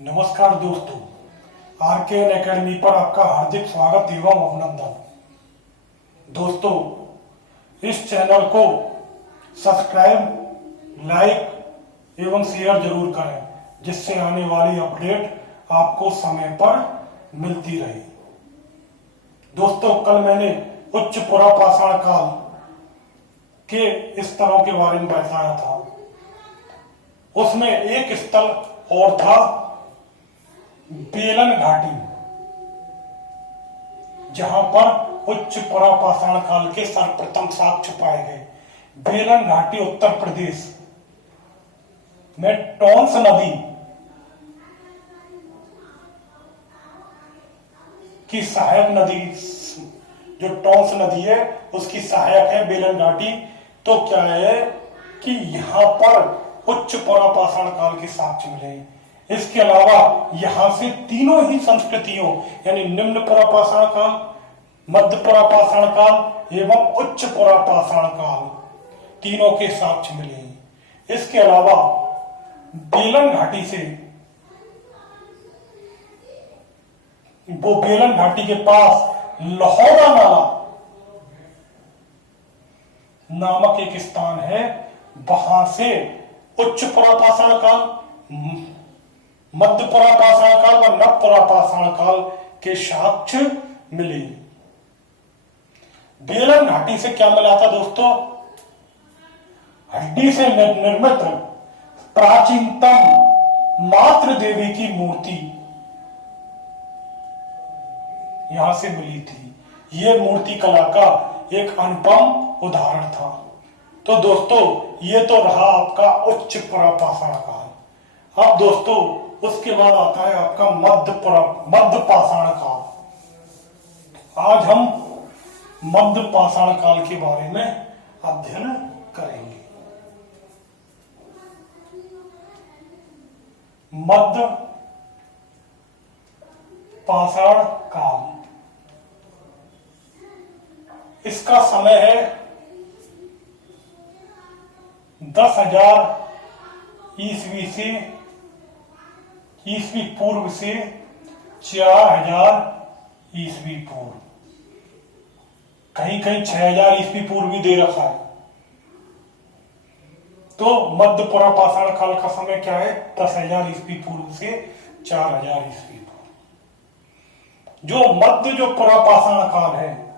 नमस्कार दोस्तों, आरकेएन एकेडमी पर आपका हार्दिक स्वागत एवं अभिनंदन। दोस्तों, इस चैनल को सब्सक्राइब, लाइक एवं शेयर जरूर करें, जिससे आने वाली अपडेट आपको समय पर मिलती रहे। दोस्तों, कल मैंने उच्च पुरापाषाण काल के स्तरों के बारे में बताया था। उसमें एक स्थल और था बेलन घाटी, जहां पर उच्च पुरापाषाण काल के सर्वप्रथम साक्ष्य पाए गए। बेलन घाटी उत्तर प्रदेश में टोंस नदी की सहायक नदी, जो टोंस नदी है उसकी सहायक है बेलन घाटी। तो क्या है कि यहां पर उच्च पुरापाषाण काल के साक्ष्य मिले। इसके अलावा यहां से तीनों ही संस्कृतियों यानी निम्न पुरापाषाण काल, मध्य पुरापाषाण काल एवं उच्च पुरापाषाण काल, तीनों के साक्ष्य मिले। इसके अलावा बेलन घाटी से, वो बेलन घाटी के पास लाहौरा नाला नामक एक स्थान है, वहां से उच्च पुरापाषाण काल, मध्य पुरापाषाण काल व नव पुरापाषाण काल के साक्ष्य मिले। बेलन घाटी से क्या मिला था दोस्तों? हड्डी से निर्मित प्राचीनतम मातृ देवी की मूर्ति यहां से मिली थी। यह मूर्ति कला का एक अनुपम उदाहरण था। तो दोस्तों, ये तो रहा आपका उच्च पुरापाषाण काल। अब दोस्तों, उसके बाद आता है आपका मध्य पाषाण काल। आज हम मध्य पाषाण काल के बारे में अध्ययन करेंगे। मध्य पाषाण काल, इसका समय है 10,000 ईस्वी पूर्व से 4,000 ईस्वी पूर्व। कहीं कहीं 6,000 ईस्वी पूर्व भी दे रखा है। तो मध्य पुरापाषाण काल का समय क्या है? 10,000 ईस्वी पूर्व से 4,000 ईस्वी पूर्व। जो पुरापाषाण काल है,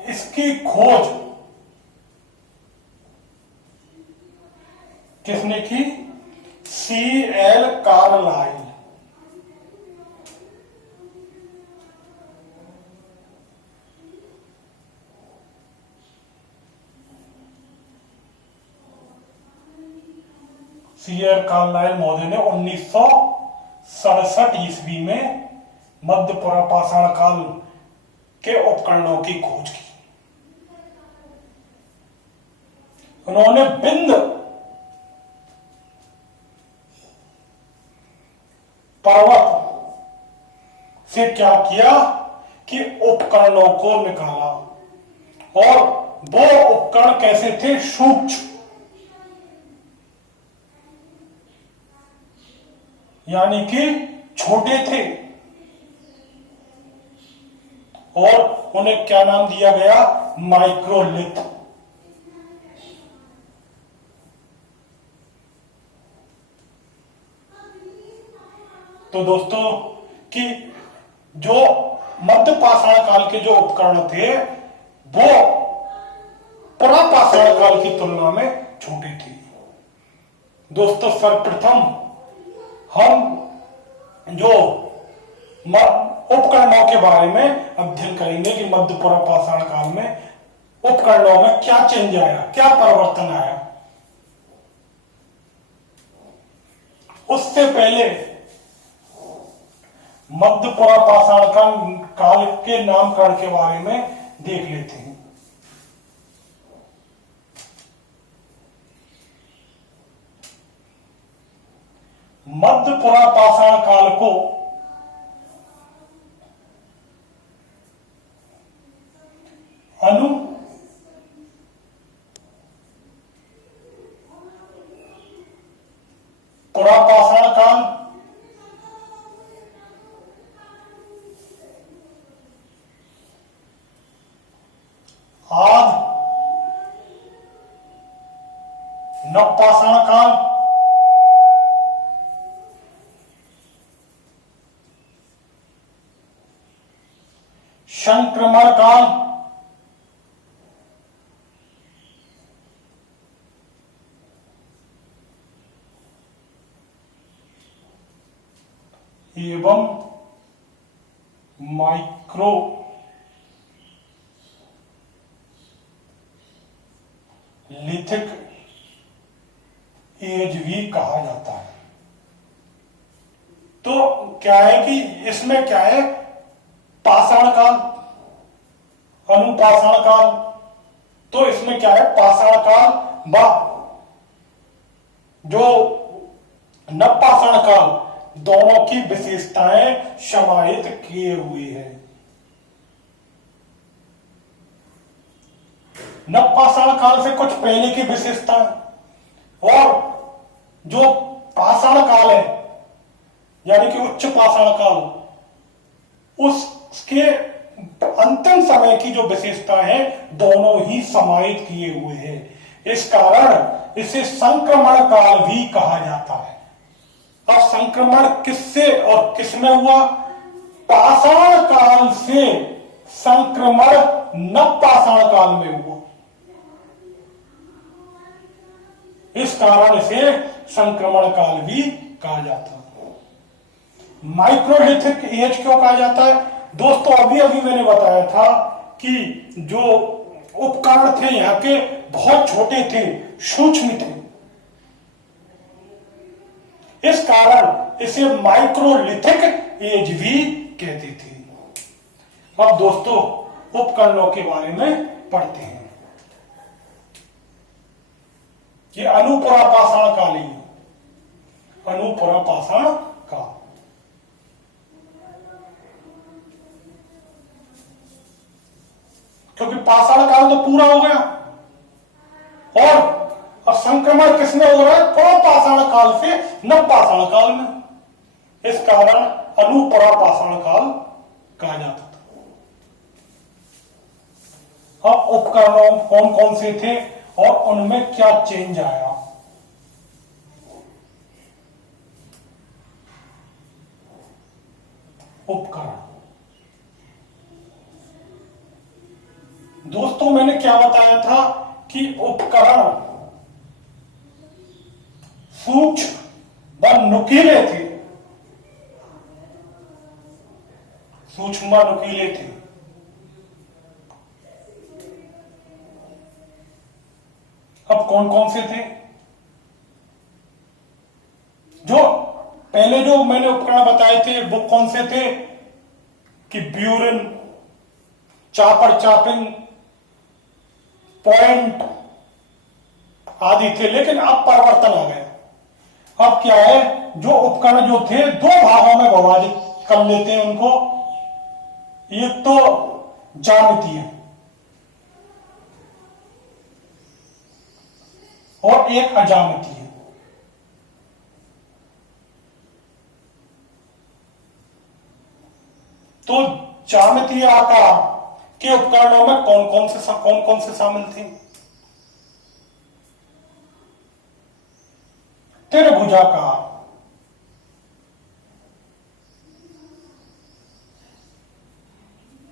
इसकी खोज किसने की? C.L. कार्लाइल। C.L. कार्लाइल महोदय ने 1967 ईस्वी में मध्य पुरापाषाण काल के उपकरणों की खोज की। उन्होंने बिंद पर्वत से क्या किया कि उपकरणों को निकाला, और वो उपकरण कैसे थे? सूक्ष्म, यानी कि छोटे थे, और उन्हें क्या नाम दिया गया? माइक्रोलिथ। तो दोस्तों, कि जो मध्य पाषाण काल के जो उपकरण थे वो पुरापाषाण काल की तुलना में छोटे थे। दोस्तों, सर्वप्रथम हम जो उपकरणों के बारे में अध्ययन करेंगे कि मध्य पुरापाषाण काल में उपकरणों में क्या चेंज आया, क्या परिवर्तन आया। उससे पहले मध्य पुरापाषाण काल के नामकरण के बारे में देख लेते हैं। मध्य पुरापाषाण काल को अनु पुरापाषाण काल, नवपाषाण काल, संक्रमण काल, एवं माइक्रो लिथिक एज भी कहा जाता है। तो क्या है कि इसमें क्या है, पाषाण काल, अनुपाषाण काल, तो इसमें क्या है, पाषाण काल व जो नवपाषाण काल, दोनों की विशेषताएं समाहित किए हुए हैं। नवपाषाण काल से कुछ पहले की विशेषताएं और जो पाषाण काल है यानी कि उच्च पाषाण काल, उसके अंतिम समय की जो विशेषता है दोनों ही समाहित किए हुए हैं। इस कारण इसे संक्रमण काल भी कहा जाता है। अब संक्रमण किससे और किसमें हुआ? पाषाण काल से संक्रमण नवपाषाण काल में हुआ। इस कारण इसे संक्रमण काल भी कहा जाता है। माइक्रोलिथिक एज क्यों कहा जाता है? दोस्तों अभी अभी मैंने बताया था कि जो उपकरण थे यहाँ के बहुत छोटे थे, सूक्ष्म थे, इस कारण इसे माइक्रोलिथिक एज भी कहते थे। अब दोस्तों उपकरणों के बारे में पढ़ते हैं। ये अनुपुरा पाषाण काल ही, अनुपुरा पाषाण काल। क्योंकि पाषाण काल तो पूरा हो गया और अब संक्रमण किसमें हो रहा है? पाषाण काल से नवपाषाण काल में। इस कारण अनुपरा पाषाण काल कहा जाता था। अब उपकरणों कौन कौन से थे और उनमें क्या चेंज आया? उपकरण, दोस्तों मैंने क्या बताया था कि उपकरण सूक्ष्म व नुकीले थे, सूक्ष्म व नुकीले थे। अब कौन कौन से थे? जो पहले जो मैंने उपकरण बताए थे वो कौन से थे कि ब्यूरिन, चापर चापिंग, पॉइंट आदि थे। लेकिन अब परिवर्तन आ गया। अब क्या है, जो उपकरण जो थे दो भागों में विभाजित कर लेते हैं उनको। एक तो ज्यामितीय और एक अज्यामितीय। तो ज्यामितीय आकार के उपकरणों में कौन कौन से शामिल थे? त्रिभुजाकार,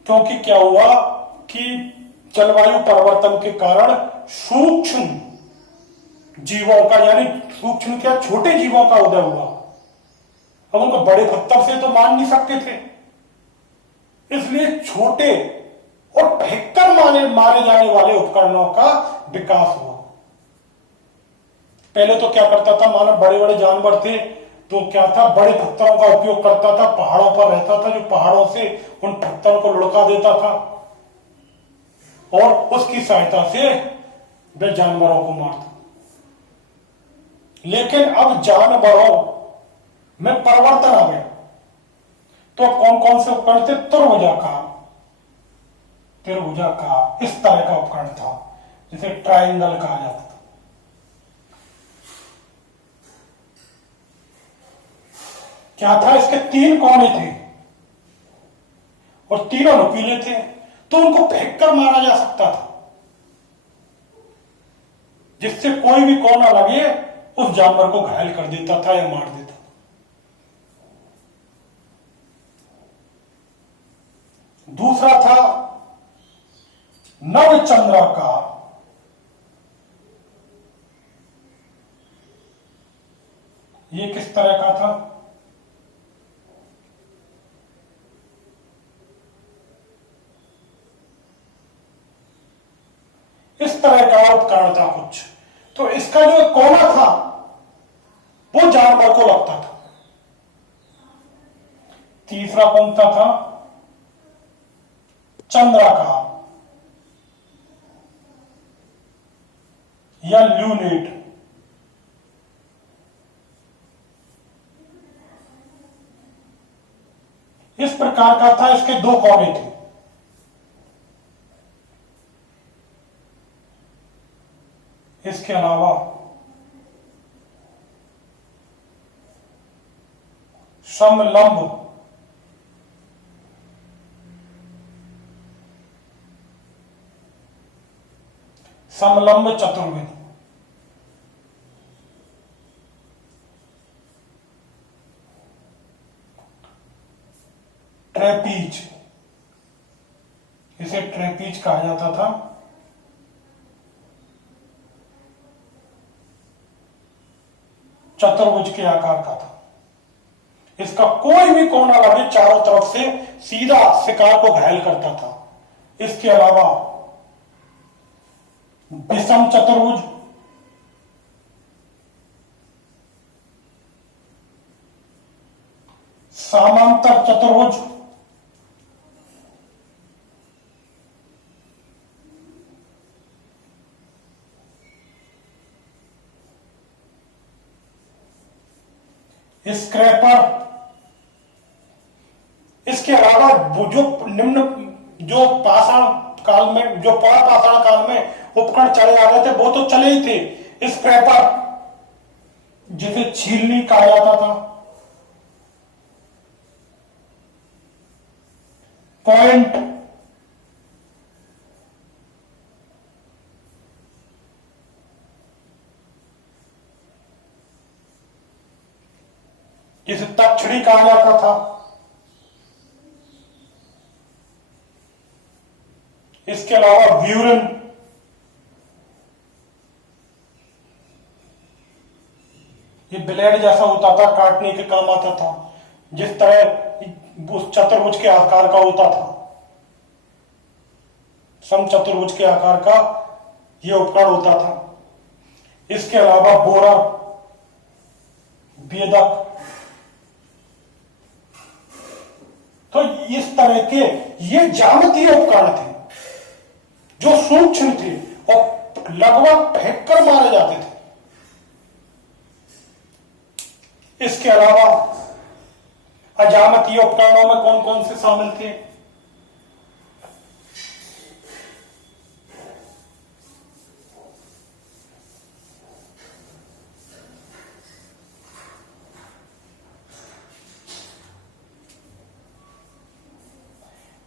क्योंकि क्या हुआ कि जलवायु परिवर्तन के कारण सूक्ष्म जीवों का, यानी सूक्ष्म क्या, छोटे जीवों का उदय हुआ। अब उनको बड़े पत्थर से तो मान नहीं सकते थे, इसलिए छोटे और भयंकर मारे जाने वाले उपकरणों का विकास हुआ। पहले तो क्या करता था, मानो बड़े बड़े जानवर थे तो क्या था, बड़े पत्थरों का उपयोग करता था, पहाड़ों पर रहता था, जो पहाड़ों से उन पत्थरों को लुढ़का देता था और उसकी सहायता से वे जानवरों को मारता। लेकिन अब जानवरों में परिवर्तन आ गया। तो कौन कौन से उपकरण थे? त्रिभुजाकार इस तरह का उपकरण था जिसे ट्रायंगल कहा जाता था। क्या था, इसके तीन कोने थे और तीनों नुकीले थे, तो उनको फेंक कर मारा जा सकता था। जिससे कोई भी कोना लगे उस जानवर को घायल कर देता था या मार देता था। दूसरा था नवचंद्राकार। ये किस तरह का था? इस तरह का उपकरण था कुछ। तो इसका जो कोना था वो जानवर को लगता था। तीसरा कौन सा था? चंद्राकार या ल्यूनेट। इस प्रकार का था, इसके दो कोने थे। इसके अलावा समलंब चतुर्विध। ट्रेपीज, इसे ट्रेपीज कहा जाता था। चतुर्भुज के आकार का था। इसका कोई भी कोना लगे चारों तरफ से सीधा शिकार को घायल करता था। इसके अलावा विषम चतुर्भुज, समांतर चतुर्भुज, स्क्रैपर। इसके अलावा वो जो निम्न जो पाषाण काल में, जो परापाषाण काल में उपकरण चले आ रहे थे वो तो चले ही थे। स्क्रैपर जिसे छीलनी कहा जाता था, पॉइंट, जिसे तक्षणी कहा जाता था। इसके अलावा व्यूरन, ये ब्लेड जैसा होता था, काटने के काम आता था, जिस तरह उस चतुर्भुज के आकार का होता था, समचतुर्भुज के आकार का यह उपकरण होता था। इसके अलावा बोरा, वेदक। तो इस तरह के ये ज्यामितीय उपकरण थे जो सूक्ष्म थे और लगभग फेंक कर मारे जाते थे। इसके अलावा अजामतीय उपकरणों में कौन कौन से शामिल थे?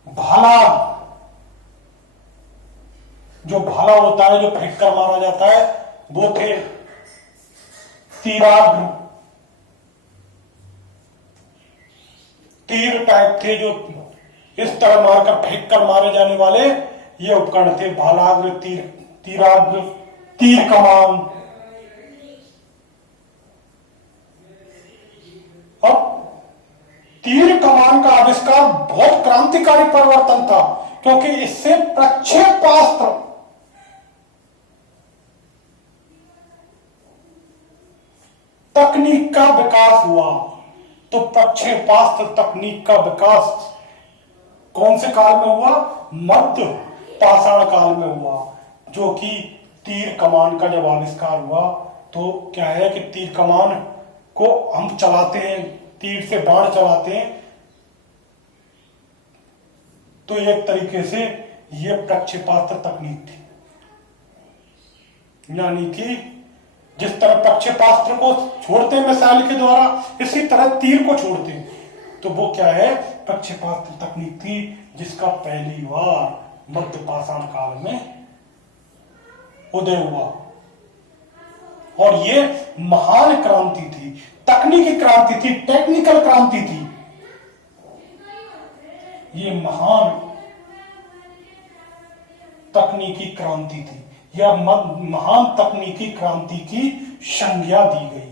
भाला, जो भाला होता है जो फेंक कर मारा जाता है वो थे। तीराग्र, तीर टाइप थे जो इस तरह मारकर फेंक कर मारे जाने वाले ये उपकरण थे। भालाग्र, तीराग्र, तीर कमान। और तीर कमान का आविष्कार बहुत क्रांतिकारी परिवर्तन था, क्योंकि इससे प्रक्षेपास्त्र तकनीक का विकास हुआ। तो प्रक्षेपास्त्र तकनीक का विकास कौन से काल में हुआ? मध्य पाषाण काल में हुआ। जो कि तीर कमान का जब आविष्कार हुआ तो क्या है कि तीर कमान को हम चलाते हैं, तीर से बाण चलाते हैं, तो एक तरीके से यह प्रक्षेपास्त्र तकनीक थी। यानी कि जिस तरह प्रक्षेपास्त्र को छोड़ते हैं मिसाइल के द्वारा, इसी तरह तीर को छोड़ते हैं। तो वो क्या है? प्रक्षेपास्त्र तकनीक थी, जिसका पहली बार मध्य पाषाण काल में उदय हुआ। और ये महान क्रांति थी, तकनीकी क्रांति थी, टेक्निकल क्रांति थी। ये महान तकनीकी क्रांति थी, या महान तकनीकी क्रांति की संज्ञा दी गई।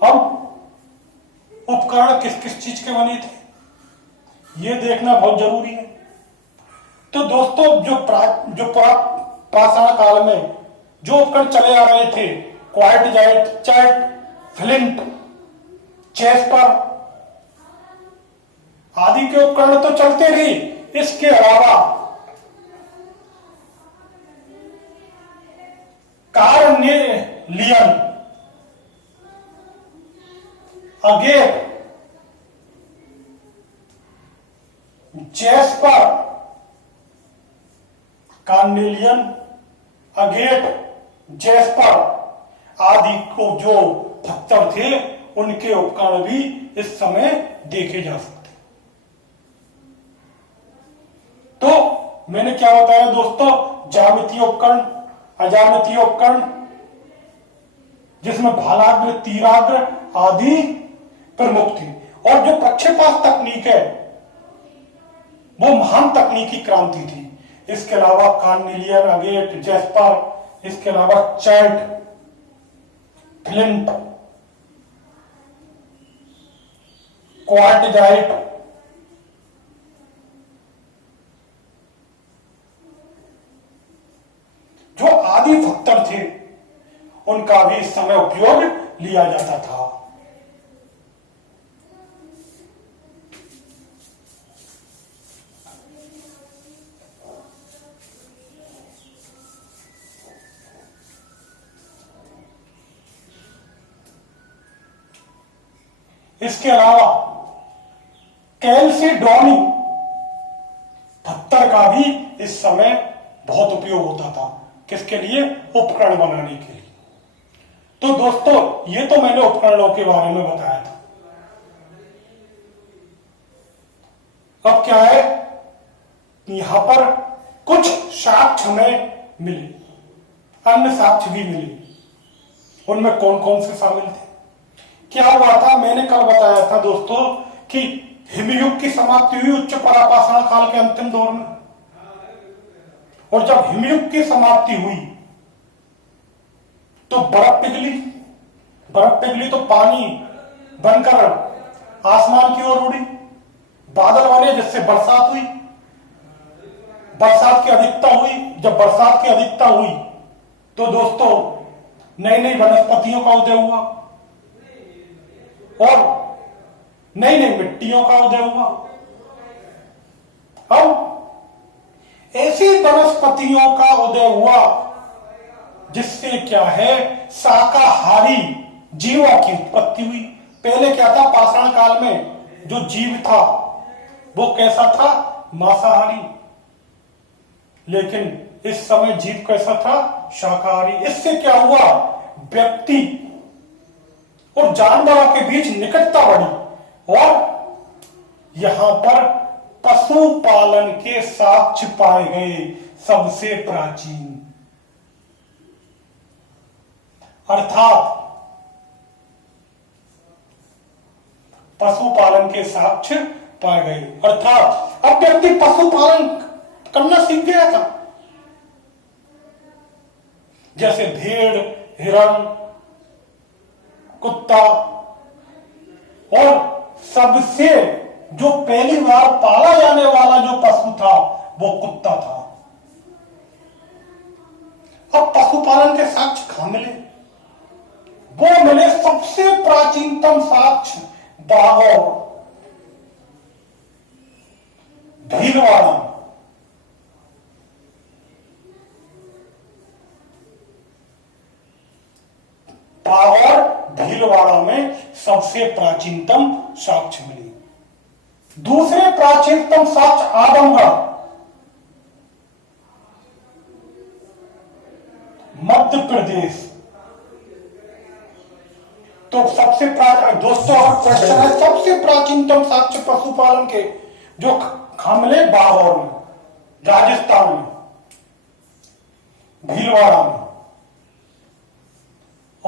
अब उपकरण किस किस चीज के बने थे ये देखना बहुत जरूरी है। तो दोस्तों जो पाषाण काल में जो उपकरण चले आ रहे थे, क्वार्टजाइट, चैट, फ्लिंट, चेस्पर आदि के उपकरण तो चलते रहे। इसके अलावा carnelian, agate, Jasper, carnelian, agate, Jasper आदि को जो पत्थर थे उनके उपकरण भी इस समय देखे जा सकते। तो मैंने क्या बताया दोस्तों, ज्यामितीय उपकरण, अज्यामितीय उपकरण जिसमें भालाग्र, तीराग्र आदि प्रमुख थे। और जो प्रक्षेपास्त्र तकनीक है वो महान तकनीकी क्रांति थी। इसके अलावा कार्नेलियन, अगेट, जेस्पर, इसके अलावा चैट, फ्लिंट, क्वार्टजाइट, जो आदि पत्थर थे उनका भी इस समय उपयोग लिया जाता था। इसके अलावा कैल्सिडोनी पत्थर का भी इस समय बहुत उपयोग होता था। किसके लिए? उपकरण बनाने के लिए। तो दोस्तों ये तो मैंने उपकरणों के बारे में बताया था। अब क्या है, यहां पर कुछ साक्ष्य हमें मिले, अन्य साक्ष्य भी मिले। उनमें कौन कौन से शामिल थे? क्या हुआ था, मैंने कल बताया था दोस्तों कि हिमयुग की समाप्ति हुई उच्च परापाषाण काल के अंतिम दौर में। और जब हिमयुग की समाप्ति हुई तो बर्फ पिघली तो पानी बनकर आसमान की ओर उड़ी, बादल बने जिससे बरसात हुई, बरसात की अधिकता हुई। जब बरसात की अधिकता हुई तो दोस्तों नई नई वनस्पतियों का उदय हुआ और नई नई मिट्टियों का उदय हुआ। अब ऐसी वनस्पतियों का उदय हुआ जिससे क्या है, शाकाहारी जीवों की उत्पत्ति हुई। पहले क्या था, पाषाण काल में जो जीव था वो कैसा था, मांसाहारी। लेकिन इस समय जीव कैसा था, शाकाहारी। इससे क्या हुआ, व्यक्ति और जानवरों के बीच निकटता बढ़ी और यहां पर पशुपालन के साक्ष्य पाए गए सबसे प्राचीन। अर्थात पशुपालन के साक्ष्य पाए गए, अर्थात अब व्यक्ति पशुपालन करना सीख गया था। जैसे भेड़, हिरण, कुत्ता, और सबसे जो पहली बार पाला जाने वाला जो पशु था वो कुत्ता था। अब पशुपालन के साक्ष्य कहां मिले? वो मिले सबसे प्राचीनतम साक्ष्य बागौर, भीलवाड़ा। बागौर भीलवाड़ा में सबसे प्राचीनतम साक्ष्य मिले। दूसरे प्राचीनतम साक्ष्य आदमगढ़, मध्य प्रदेश। तो सबसे दोस्तों क्वेश्चन है, सबसे प्राचीनतम साक्ष्य पशुपालन के जो मिले बागौर में, राजस्थान में, भीलवाड़ा में।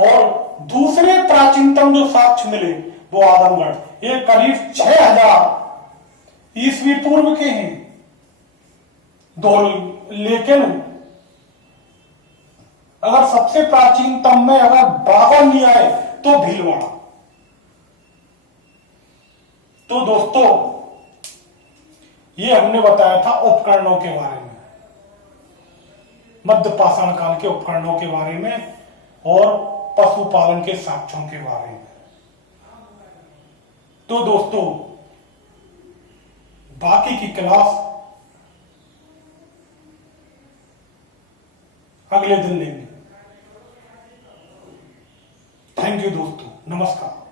और दूसरे प्राचीनतम जो साक्ष्य मिले वो आदमगढ़, ये करीब 6000 ईस्वी पूर्व के हैं दो। लेकिन अगर सबसे प्राचीनतम में अगर बावन नहीं आए तो भीलवाड़ा। तो दोस्तों ये हमने बताया था उपकरणों के बारे में, मध्य पाषाण काल के उपकरणों के बारे में और पशुपालन के साक्ष्यों के बारे में। तो दोस्तों बाकी की क्लास अगले दिन लेंगे। थैंक यू दोस्तों, नमस्कार।